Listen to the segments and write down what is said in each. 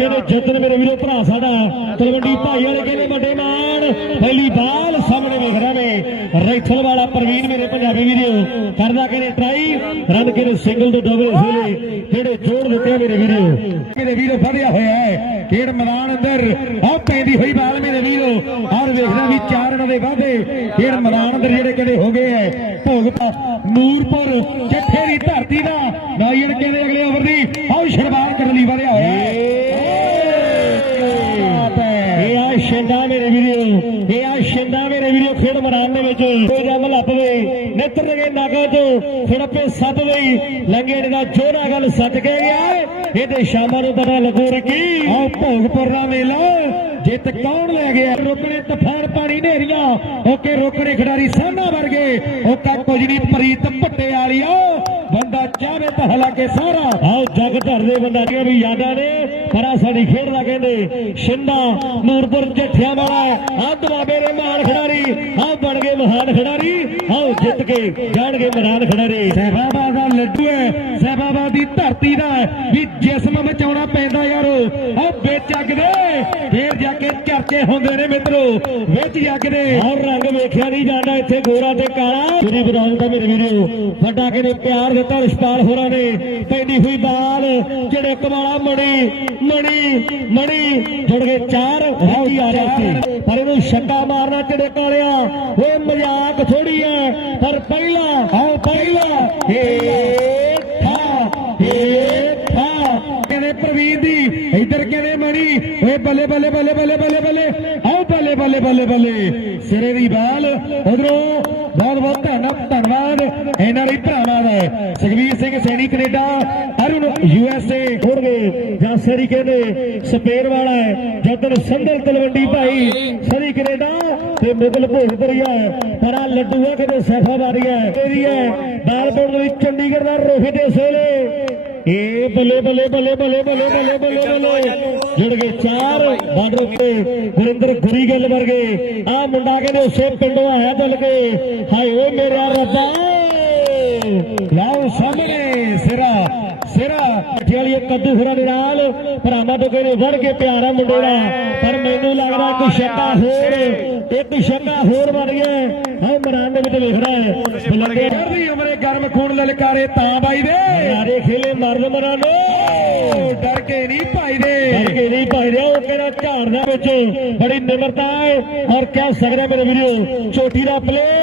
ਕਹਿੰਦੇ ਜਤਨ ਮੇਰੇ ਵੀਰੋ ਭਰਾ ਸਾਡਾ? ਤਲਵੰਡੀ ਭਾਈ ਵਾਲੇ ਕਹਿੰਦੇ ਵੱਡੇ ਮਾਨ ਪਹਿਲੀ ਬਾਲ ਸਾਹਮਣੇ ਵੇਖ ਰਹੇ ਨੇ ਰੈਥਲ ਵਾਲਾ ਪ੍ਰਵੀਨ ਮੇਰੇ ਪੰਜਾਬੀ ਵੀਰੋ। ਕਰਦਾ ਕਹਿੰਦੇ ਟਰਾਈ ਰਨ ਕਹਿੰਦੇ ਸਿੰਗਲ ਤੋਂ ਡਬਲ ਇਸ ਵੇਲੇ। ਜਿਹੜੇ ਜੋੜ ਦਿੱਤੇ ਮੇਰੇ ਵੀਰੋ। ਮੇਰੇ ਵੀਰੋ, ਵਧਿਆ ਹੋਇਆ ਹੈ। ਖੇਡ ਮੈਦਾਨ ਅੰਦਰ ਆ ਪੈਂਦੀ ਹੋਈ ਬਾਲ ਮੇਰੇ ਵੀਰੋ। ਔਰ ਵੇਖਦਾ ਵੀ ਚਾਰ ਰਨ ਦੇ ਵਾਧੇ। ਖੇਡ ਮੈਦਾਨ ਅੰਦਰ ਜਿਹੜੇ ਕਹਿੰਦੇ ਹੋ ਗਏ ਹੈ। ਭੋਗਤਾ ਨੂਰਪੁਰ ਜੱਠੇ ਦੀ ਧਰਤੀ ਦਾ। ਨਾਈਨ ਕਹਿੰਦੇ ਅਗਲੇ ਓਵਰ ਦੀ? ਆਓ ਸ਼ਰਬਾਨ ਕਰਨ ਲਈ ਵਧਿਆ ਹੋਇਆ ਹੈ ਇਹ ਆ ਸ਼ਿੰਦਾ ਮੇਰੇ ਵੀਰੋ ਇਹ ਆ ਸ਼ਿੰਦਾ ਮੇਰੇ ਵੀਰੋ ਖੇਡ ਮੈਦਾਨ ਦੇ ਵਿੱਚ ਕੋਈ ਜਮ ਲੱਪਵੇ ਨਿੱਤਰ ਲਗੇ ਨਾਗਾ ਤੋਂ ਫੜਪੇ ਸੱਤ ਲਈ। ਲੰਗੇ ਦਾ ਜੋਰਾ ਗੱਲ ਸੱਜ ਕੇ ਗਿਆ ਇਹਦੇ ਸ਼ਾਮਾਂ ਨੂੰ ਪਤਾ ਲੱਗੋ ਰਕੀ ਆਹ ਭੋਗਪੁਰ ਦਾ ਮੇਲਾ, ਜਿੱਤ ਕੌਣ ਲੈ ਗਿਆ? ਰੋਕਣੇ ਤਫਾਨ ਪਾਣੀ ਨੇਰੀਆਂ ਓਕੇ ਰੋਕਣੇ ਖਿਡਾਰੀ ਸਾਹਮਣਾ ਵਰਗੇ। ਓਕਾ ਕੁਝ ਨਹੀਂ, ਪ੍ਰੀਤ ਭੱਟੇ ਵਾਲੀਓ ਬੰਦਾ ਚਾਹਵੇ ਤਾਂ ਹਲਾਕੇ ਸਾਰਾ। ਆਓ ਜੱਗ ਧਰਦੇ ਬੰਦਾਰੀਆਂ ਵੀ ਯਾਦਾਂ ਨੇ ਖਰਾ ਸਾਡੀ ਖੇਡ ਦਾ ਕਹਿੰਦੇ ਸ਼ਿੰਦਾ ਨੂਰਪੁਰ ਜੱਠਿਆਂ ਵਾਲਾ ਆਹ ਦਵਾਬੇ ਦੇ ਮਹਾਨ ਖਿਡਾਰੀ, ਆਹ ਬਣ ਗਏ ਮਹਾਨ ਖਿਡਾਰੀ ਆਓ ਜਿੱਤ ਕੇ ਜਾਣਗੇ ਮਹਾਨ ਖਿਡਾਰੀ। ਸਹਿਬਾਬਾ ਦਾ ਲੱਡੂ ਹੈ ਸਹਿਬਾਬਾ ਦੀ ਧਰਤੀ ਦਾ ਵੀ ਜਿਸਮ ਬਚਾਉਣਾ ਪੈਂਦਾ ਯਾਰੋ ਆਹ ਵਿੱਚ ਅੱਗ ਦੇ, ਫੇਰ ਜਾ ਕੇ ਚਰਚੇ ਹੁੰਦੇ ਨੇ ਮਿੱਤਰੋ, ਵਿੱਚ ਅੱਗ ਦੇ। ਔਰ ਰੰਗ ਵੇਖਿਆ ਨਹੀਂ ਜਾਂਦਾ ਇੱਥੇ ਗੋਰਾ ਤੇ ਕਾਲਾ। ਪੂਰੀ ਬਦੌਲ ਦਾ ਮੇਰੇ ਵੀਰੋ, ਵੱਡਾ ਕਹਿੰਦੇ ਪਿਆਰ ਦਿੱਤਾ ਰਿਸ਼ਪਾਲ ਹੋਰਾਂ ਨੇ, ਪੈਂਦੀ ਹੋਈ ਬਾਲ। ਜਿਹੜੇ ਕਮਾਲਾ ਮਣੀ ਮਣੀ ਮਣੀ ਜੁੜ ਗਏ ਚਾਰ ਹੋਈ ਆ ਰਿਹਾ ਸੀ ਪਰ ਇਹਨੂੰ ਛੱਕਾ ਮਾਰਨਾ ਜਿਹੜੇ ਕਾਲਿਆ ਉਹ ਮਜ਼ਾਕ ਥੋੜੀ ਹੈ ਪਰ ਪਹਿਲਾ, ਆਓ ਪਹਿਲਾ ਏ ਥਾ ਏ ਥਾ ਕਹਿੰਦੇ ਪ੍ਰਵੀਨ ਦੀ, ਇੱਧਰ ਕਹਿੰਦੇ ਮਣੀ? ਓਏ ਬੱਲੇ ਬੱਲੇ ਬੱਲੇ ਬੱਲੇ ਬੱਲੇ ਬੱਲੇ। ਆਓ ਬੱਲੇ ਬੱਲੇ ਬੱਲੇ ਬੱਲੇ। ਸਿਰੇ ਦੀ ਬਾਲ, ਉਧਰੋਂ। ਬਹੁਤ ਬਹੁਤ ਧੰਨ- ਧੰਨਵਾਦ ਇਹਨਾਂ ਲਈ Sukhveer Canada. Arun U A ਹੋਣਗੇ ਜਾਂ ਸਰੀ ਕਹਿੰਦੇ, ਸਪੇਨ ਵਾਲਾ ਹੈ। ਜਤਨ ਸੰਦਰ ਤਲਵੰਡੀ ਭਾਈ, ਸਰੀ ਕੈਨੇਡਾ ਤੇ ਮੁਗਲ ਭੋਗਪੁਰੀਆ ਹੈ। ਪਰ ਆ ਲੱਡੂ ਕਹਿੰਦੇ ਸਫਾ ਵਾਰੀ ਹੈ। ਇਹਦੀ ਬਾਲਪੁਰ ਦੇ ਵਿੱਚ ਚੰਡੀਗੜ੍ਹ ਦਾ ਰੋਹਿਤ ਸੋਲੇ। ਏ ਬੱਲੇ ਬੱਲੇ ਬੱਲੇ ਬੱਲੇ ਬੱਲੇ ਬੱਲੇ ਬੱਲੇ ਬੱਲੇ। ਜੁੜ ਚਾਰ ਬਾਰਡਰ ਉੱਤੇ। ਗੁਰਿੰਦਰ ਗੁਰੀ ਗੱਲ ਵਰਗੇ। ਆ ਮੁੰਡਾ ਕਹਿੰਦੇ ਉਸੇ ਪਿੰਡੋਂ ਆਇਆ ਚੱਲ ਕੇ। ਹਾਏ ਓਏ ਮੇਰਾ ਰੱਬਾ। ਲਾਓ ਸਾਹਮਣੇ। ਵਾਲੀ ਇਹ ਕੱਦੂ ਖੁਰਾ ਦੇ ਨਾਲ ਭਰਾਵਾਂ ਤੋਂ ਕਹਿੰਦੇ ਵੜ ਕੇ ਪਿਆਰਾ ਮੁੰਡੇ ਦਾ। ਪਰ ਮੈਨੂੰ ਲੱਗਦਾ ਇੱਕ ਛੱਕਾ ਹੋਰ ਇੱਕ ਛੱਕਾ ਹੋਰ ਬਣ ਗਿਆ ਹਾਂ। ਮੈਦਾਨ ਦੇ ਵਿੱਚ ਵੇਖਦਾ ਹੈ। ਬਲੰਗੇ ਕਰਦੀ ਉਮਰੇ ਗਰਮ ਖੂਨ ਲਲਕਾਰੇ ਤਾਂ ਬਾਈ ਦੇ। ਯਾਰੇ ਖੇਲੇ ਮਰਦ ਮਰਾਨੋ। ਡਰ ਕੇ ਨਹੀਂ ਭਾਈ ਦੇ। ਡਰ ਕੇ ਨਹੀਂ ਭਾਈ ਦੇ। ਉਹ ਕਿਹੜਾ ਝਾੜਦਾ ਵਿੱਚ। ਬੜੀ ਨਿਮਰਤਾ ਹੈ। ਔਰ ਕਹਿ ਸਕਦਾ ਮੇਰੇ ਵੀਡੀਓ ਚੋਟੀ ਦਾ ਪਲੇਅਰ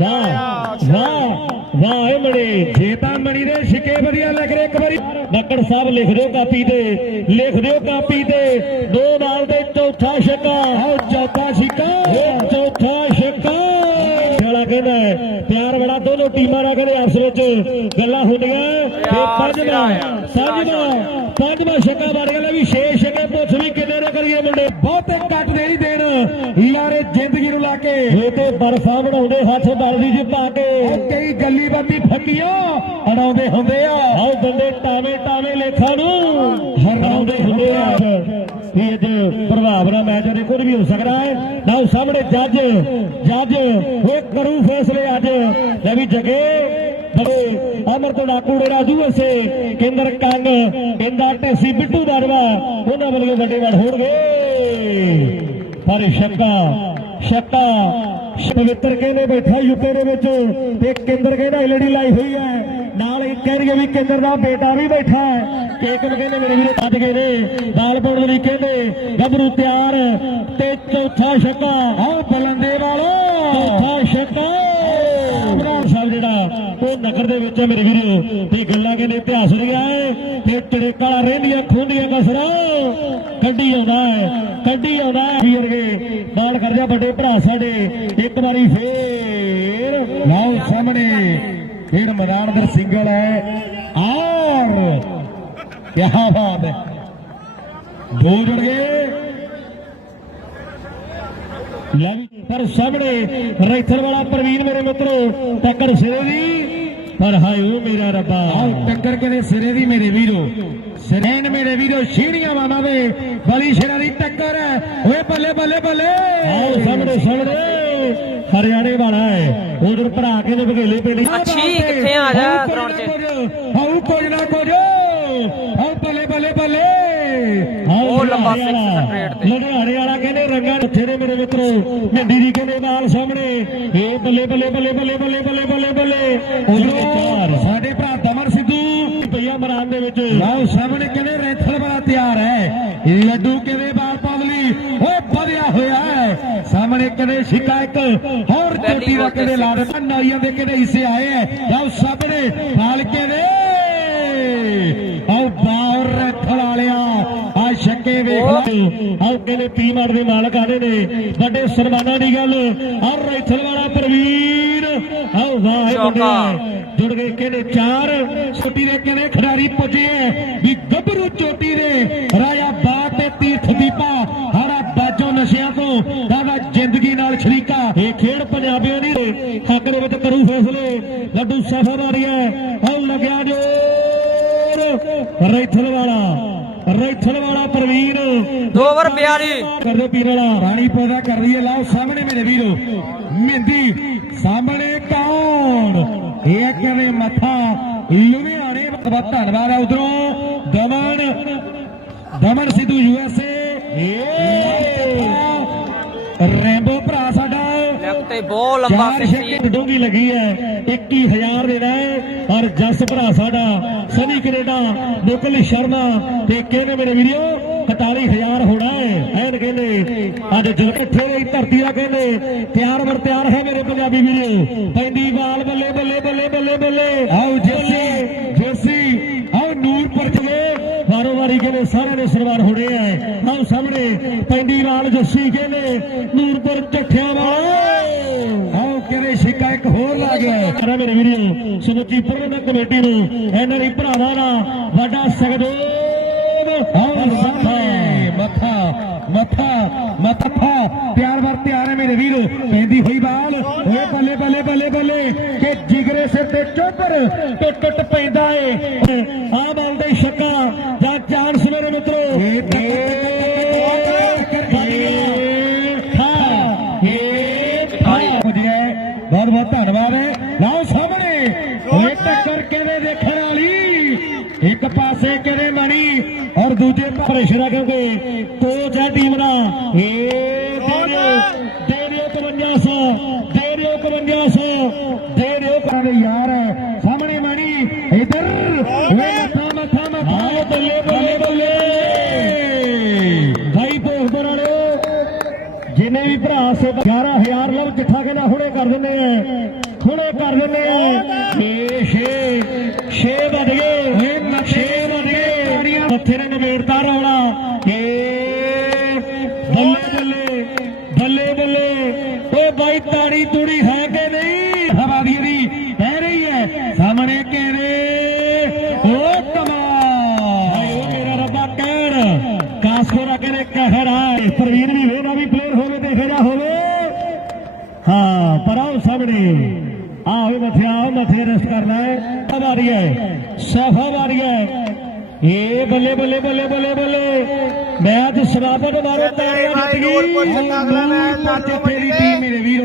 ਵਾਹ ਵਾਹ। ਇਹ ਮਣੀ। ਜੇ ਤਾਂ ਮਣੀ ਦੇ ਛਿੱਕੇ ਵਧੀਆ ਲੱਗ ਰਹੇ ਇੱਕ ਵਾਰੀ। ਡਾਕਟਰ ਸਾਹਿਬ ਲਿਖ ਦਿਓ ਕਾਪੀ ਤੇ ਲਿਖ ਦਿਓ ਕਾਪੀ ਤੇ। ਦੋ ਬਾਲ ਦੇ ਚੌਥਾ ਛੱਕਾ ਆਹ ਚੌਥਾ ਛੱਕਾ ਚੌਥਾ ਛੱਕਾ ਖੇਲਾ ਕਹਿੰਦਾ ਹੈ, ਪਿਆਰ ਬੜਾ ਦੋਨੋਂ ਟੀਮਾਂ ਦਾ ਕਹਿੰਦੇ ਆਪਸ ਵਿੱਚ ਗੱਲਾਂ ਹੁੰਦੀਆਂ। ਤੇ ਪੰਜਵਾਂ ਪੰਜਵਾਂ ਪੰਜਵਾਂ ਛੱਕਾ ਵੜ ਗਿਆ ਲੈ ਵੀ ਛੇ ਛੱਕੇ ਪੁੱਛ ਵੀ ਕਿੰਨੇ ਦੇ ਕਰੀਏ ਮੁੰਡੇ। ਬਹੁਤੇ ਕੱਟ ਦੇ ਨਹੀਂ ਦੇਣ। ਯਾਰੇ ਜ਼ਿੰਦਗੀ ਨੂੰ ਲਾ ਕੇ ਇਹ ਤੇ ਬਰਫਾਂ ਬਣਾਉਂਦੇ ਹੱਥ ਬਲਦੀ ਚ ਪਾ ਕੇ ਗੱਲੀ ਬਾਤੀ ਅੜਾਉਂਦੇ ਹੁੰਦੇ ਆ। ਆਓ ਬੰਦੇ ਟਾਵੇਂ ਟਾਵੇਂ ਲੇਖਾਂ ਨੂੰ ਹਰਾਉਂਦੇ ਹੁੰਦੇ ਆ। ਇਹ ਅੱਜ ਪ੍ਰਭਾਵ ਨਾਲ ਮੈਚ ਦੇ ਕੋਈ ਵੀ ਹੋ ਸਕਦਾ ਹੈ। ਨਾ ਸਾਹਮਣੇ ਜੱਜ ਜੱਜ, ਉਹ ਕਰੂ ਫੈਸਲੇ ਅੱਜ। ਲੈ ਵੀ ਜਗੇ, ਬੜੇ ਅਮਰ ਤੋਂ ਡਾਕੂੜੇ ਰਾਜੂ ਅਸੇ ਕੇਂਦਰ ਕੰਗ ਕਹਿੰਦਾ ਢੇਸੀ, ਬਿੱਟੂ ਦਰਵਾ ਉਹਨਾਂ ਵੱਲੋਂ ਵੱਡੇ ਵੱਡ ਹੋਣਗੇ। ਪਰ ਸ਼ੱਕਾ ਸ਼ੱਕਾ ਪਵਿੱਤਰ ਕਹਿੰਦੇ ਬੈਠਾ ਯੂਕੇ ਦੇ ਵਿੱਚ। ਤੇ ਕੇਂਦਰ ਕਹਿੰਦਾ ਐਲਡੀ ਲਾਈ ਹੋਈ ਹੈ। ਨਾਲ ਇਹ ਕਹਿ ਰਹੀ ਵੀ ਕੇਂਦਰ ਦਾ ਬੇਟਾ ਵੀ ਬੈਠਾ ਹੈ। ਕੇਕਮ ਕਹਿੰਦੇ ਮੇਰੇ ਵੀਰੇ ਅੱਜ ਗਏ ਨੇ। ਬਾਲਪੁਰ ਦੇ ਲਈ ਕਹਿੰਦੇ, ਗੱਭਰੂ ਤਿਆਰ ਤੇ ਚੌਥਾ ਛੱਕਾ। ਆਹ ਬਲੰਦੇ ਵਾਲੋ ਚੌਥਾ ਛੱਕਾ ਇਮਰਾਨ ਸਾਹਿਬ ਜਿਹੜਾ ਉਹ ਦੇ ਵਿੱਚ ਹੈ ਮੇਰੇ ਵੀਰੋ ਤੇ ਗੱਲਾਂ ਕਹਿੰਦੇ ਇਤਿਹਾਸ ਦੀਆਂ ਹੈ ਤੇ ਟੜੇਕਾਂ ਰਹਿੰਦੀਆਂ ਖੁੰਦੀਆਂ ਕਸਰਾਂ ਕੱਢੀ ਆਉਂਦਾ ਹੈ, ਕੱਢੀ ਆਉਂਦਾ ਹੈ। ਵੀਰ ਬਾਲ ਕਰ ਜਾ ਵੱਡੇ ਭਰਾ ਸਾਡੇ, ਇੱਕ ਵਾਰੀ ਫੇਰ ਲਾਓ ਸਾਹਮਣੇ। ਫਿਰ ਮੈਦਾਨ ਅੰਦਰ ਸਿੰਗਲ ਹੈ। ਔਰ ਕੀ ਬਾਤ ਹੈ। ਦੋ ਜੁੜ ਗਏ। ਲੈ ਪਰ ਸਾਹਮਣੇ ਰੈਥਰ ਵਾਲਾ ਪ੍ਰਵੀਨ ਮੇਰੇ ਮਿੱਤਰੋ, ਟੱਕਰ ਸਿਰੇ ਦੀ। ਪਰ ਹਾਏ ਉਹ ਮੇਰਾ ਰੱਬਾ। ਆਹ ਟੱਕਰ ਕਿਤੇ ਸਿਰੇ ਦੀ ਮੇਰੇ ਵੀਰੋ। ਸਿਰੇਨ ਮੇਰੇ ਵੀਰੋ ਛੀੜੀਆਂ ਮਾਮਾ ਵੇ ਬਲੀ ਸ਼ੇਰਾਂ ਦੀ ਟੱਕਰ ਹੈ। ਓਏ ਬੱਲੇ ਬੱਲੇ ਬੱਲੇ। ਆਓ ਸਾਹਮਣੇ ਸਾਹਮਣੇ। ਹਰਿਆਣੇ ਵਾਲਾ ਹੈ। ਉਧਰ ਭਰਾ ਕੇ ਦੇ ਬਗੇਲੇ ਪਿੰਡ ਅੱਛੀ, ਕਿੱਥੇ ਆ ਜਾ ground 'ਚ? ਆਉ ਕੁਝ ਨਾ ਕੁਝ ਆਉ ਬੱਲੇ ਬੱਲੇ ਬੱਲੇ। ਬਹੁਤ ਲੰਬਾ six straight ਤੇ। ਲੁਧਿਆਣੇ ਵਾਲਾ ਕਹਿੰਦੇ ਰੰਗਾਂ ਉੱਥੇ ਦੇ ਮੇਰੇ ਮਿੱਤਰੋ ਮਹਿੰਦੀ ਜੀ ਕਹਿੰਦੇ ਬਾਲ ਸਾਹਮਣੇ। ਇਹ ਬੱਲੇ ਬੱਲੇ ਬੱਲੇ ਬੱਲੇ ਬੱਲੇ ਬੱਲੇ ਬੱਲੇ ਬੱਲੇ। ਉਧਰੋਂ ਸਾਡੇ ਭਰਾ ਦਮਨ ਸਿੱਧੂ ਪਈਆ ਮਰਾਨ ਦੇ ਵਿੱਚ। ਲਓ ਸਾਹਮਣੇ ਕਿਵੇਂ ਰੈਥਲ ਵਾਲਾ ਤਿਆਰ ਹੈ। ਲੱਡੂ ਕਿਵੇਂ ਬਾਲ ਪਵਲੀ ਓਏ ਵਧਿਆ ਹੋਇਆ ਹੈ। ਸਾਹਮਣੇ ਕਿਵੇਂ ਸ਼ਿਕਾ ਇੱਕ ਹੋਰ ਚੋਟੀ ਦਾ ਕਿਵੇਂ ਲਾ ਦਿੱਤਾ ਨਾਈਆਂ ਦੇ ਕਿਵੇਂ ਹਿੱਸੇ ਆਏ ਹੈ। ਲਓ ਸਾਹਮਣੇ ਹਾਲ ਕਿਵੇਂ ਆਓ ਬਾਹਰ ਰੈਥਲ ਵਾਲਿਆ ਛੱਕੇ ਵੇਖ ਲਓ ਆਓ ਕਹਿੰਦੇ ਪੀ ਮਾਰ ਦੇ ਮਾਲਕ ਆਦੇ ਨੇ। ਵੱਡੇ ਸਨਮਾਨਾਂ ਦੀ ਗੱਲ। ਆ ਰਾਈਥਲ ਵਾਲਾ ਪ੍ਰਵੀਨ ਆਓ ਵਾਹ ਜੁੜ ਗਏ ਕਹਿੰਦੇ ਚਾਰ? ਛੋਟੀ ਦੇ ਕਿਵੇਂ ਖਿਡਾਰੀ ਪੁੱਜੇ ਵੀ ਗੱਭਰੂ ਚੋਟੀ ਦੇ। ਰਾਜਾ ਬਾਤ ਤੇ ਤੀਰਥ ਦੀਪਾ। ਹਾੜਾ ਬਾਜੋ ਨਸ਼ਿਆਂ ਤੋਂ। ਦਾਦਾ ਜ਼ਿੰਦਗੀ ਨਾਲ ਸ਼ਰੀਕਾ। ਇਹ ਖੇਡ ਪੰਜਾਬੀਆਂ ਦੀ ਹੱਕ ਦੇ ਵਿੱਚ ਕਰੂ ਫੈਸਲੇ। ਲੱਡੂ ਸਫਾ ਮਾਰੀ ਹੈ ਆਓ ਲੱਗਿਆ ਜੋਰ। ਰਾਈਥਲ ਵਾਲਾ। ਰਾਈਥਲ ਵਾਲਾ ਪ੍ਰਵੀਨ। 2 ਓਵਰ 42 ਕਰਦੇ ਪੀਰ ਵਾਲਾ। ਪਾਣੀ ਪੌਦਾ ਕਰ ਰਹੀ ਹੈ। ਲਾਓ ਸਾਹਮਣੇ ਮੇਰੇ ਵੀਰੋ। ਮਹਿੰਦੀ ਸਾਹਮਣੇ ਕੌਣ? ਇਹ ਕਿਵੇਂ ਮੱਥਾ? ਲੁਧਿਆਣੇ ਬਹੁਤ ਧੰਨਵਾਦ ਹੈ ਉਧਰੋਂ। ਦਮਨ ਦਮਨ ਸਿੱਧੂ ਯੂਐਸਏ ਰੈਂਬੋ ਭਰਾ ਸਾਡਾ। ਲੈਫਟ ਤੇ ਬਹੁਤ ਲੰਬਾ ਚਾਰ 60 ਡੋਂਗੀ ਲੱਗੀ ਹੈ। 21000 ਦੇਣਾ ਔਰ ਜਸ ਭਰਾ ਸਾਡਾ, ਸਨੀ ਕੈਨੇਡਾ, ਮੁਕਲ ਸ਼ਰਮਾ ਤੇ ਕਹਿੰਦੇ ਮੇਰੇ ਵੀਡੀਓ 41000 ਹੋਣਾ ਹੈ। ਐਨ ਕਹਿੰਦੇ, ਅੱਜ ਜਲ ਇਕੱਠੇ ਧਰਤੀ ਦਾ ਕਹਿੰਦੇ, ਤਿਆਰ ਵਰ ਤਿਆਰ ਹੈ ਮੇਰੇ ਪੰਜਾਬੀ ਵੀਡੀਓ ਪੈਂਦੀ ਬਾਲ ਬੱਲੇ ਬੱਲੇ ਬੱਲੇ ਬੱਲੇ ਬੱਲੇ। ਆਓ ਜੇਸੀ ਜੇਸੀ, ਆਓ ਨੂਰਪੁਰ ਚਲੇ ਵਾਰੋ ਵਾਰੀ ਕਹਿੰਦੇ, ਸਾਰਿਆਂ ਦੇ ਸਰਵਾਰ ਹੋਣੇ ਆ ਆਓ ਸਾਹਮਣੇ, ਪੈਂਦੀ ਬਾਲ ਜੱਸੀ ਕਹਿੰਦੇ ਨੂਰਪੁਰ ਝੱਠਿਆਂ ਵਾਲਾ। ਕਿਵੇਂ ਸ਼ਿਕਾ ਇੱਕ ਹੋਰ ਲਾ ਗਿਆ ਹੈ। ਸਾਰਾ ਮੇਰੇ ਵੀਡੀਓ ਸਮੁੱਚੀ ਪ੍ਰਬੰਧਕ ਕਮੇਟੀ ਨੂੰ ਇਹਨਾਂ ਦੀ ਭਰਾਵਾਂ ਦਾ ਵੱਡਾ ਆਓ ਸਾਹਮਣੇ ਮੱਥਾ ਮੱਥਾ ਮੱਥਾ ਪਿਆਰ ਵਰ ਪਿਆਰ ਹੈ ਮੇਰੇ ਵੀਰ। ਪੈਂਦੀ ਹੋਈ ਬਾਲ ਓਏ ਬੱਲੇ ਬੱਲੇ ਬੱਲੇ ਬੱਲੇ ਕਿ ਜਿਗਰੇ ਸਿਰ ਤੇ ਚੋਬਰ ਟੁੱਟ ਟੁੱਟ ਪੈਂਦਾ ਏ। ਆ ਬਾਲ ਦੇ ਛੱਕਾ ਜਾਂ ਚਾਂਸ ਮੇਰੇ ਮਿੱਤਰੋ। ਦੂਜੇ ਪਾਸੇ ਪ੍ਰੈਸ਼ਰ ਆ ਕਿਉਂਕਿ ਕੋਚ ਹੈ ਟੀਮ। ਦਾ ਏ ਦੇ ਦਿਓ ਦੇ ਦਿਓ 5500 ਦੇ ਦਿਓ 5500 ਦੇ ਦਿਓ ਦੇ ਯਾਰ। ਸਾਹਮਣੇ ਮਣੀ ਇਧਰ। ਓਏ ਮੱਥਾ ਮੱਥਾ ਮੱਥਾ ਆਓ ਬੱਲੇ ਬੱਲੇ ਬੱਲੇ। ਭਾਈ ਭੋਗਪੁਰ ਵਾਲਿਓ ਜਿੰਨੇ ਵੀ ਭਰਾ ਸੇ 11000 ਲਓ ਜਿੱਠਾ ਕਹਿੰਦਾ ਹੁਣੇ ਕਰ ਦਿੰਦੇ ਆ। ਹੁਣੇ ਕਰ ਦਿੰਦੇ ਆ। 6 6 6 ਵੱਜ ਗਏ। 6 ਵੱਜ ਗਏ ਮੱਥੇ ਨੇ ਨਵੇੜਤਾ ਰੌਲਾ। ਏ, ਬੱਲੇ ਬੱਲੇ ਬੱਲੇ ਬੱਲੇ। ਓ ਬਾਈ, ਤਾੜੀ ਤੂੜੀ ਹੈ ਕਿ ਨਹੀਂ? ਹਵਾਦੀ ਦੀ ਪੈ ਰਹੀ ਹੈ। ਸਾਹਮਣੇ ਕਿਵੇਂ ਓ ਕਮਾਲ। ਓ ਮੇਰਾ ਰੱਬਾ ਕਹਿਣ ਕਾਸਕੋਰਾ ਕਹਿੰਦੇ ਕਹਿਰ ਆ ਵੀ ਵੇਦਾ ਵੀ ਪਲੇਅਰ ਹੋਵੇ ਤੇ ਖੇਡਾ ਹੋਵੇ। ਹਾਂ, ਪਰ ਆਓ ਸਾਹਮਣੇ ਆਓ ਮੱਥੇ ਆਓ ਮੱਥੇ ਰੈਸਟ ਕਰਨਾ ਹੈ। ਵਾਰੀ ਹੈ ਸਫਾ ਵਾਰੀ ਹੈ। ਇਹ ਬੱਲੇ ਬੱਲੇ ਬੱਲੇ ਬੱਲੇ ਬੱਲੇ। ਮੈਚ ਸਮਾਪਤ ਮਾਰੋ ਤੇਰੀ ਟੀਮ ਮੇਰੇ ਵੀਰੋ।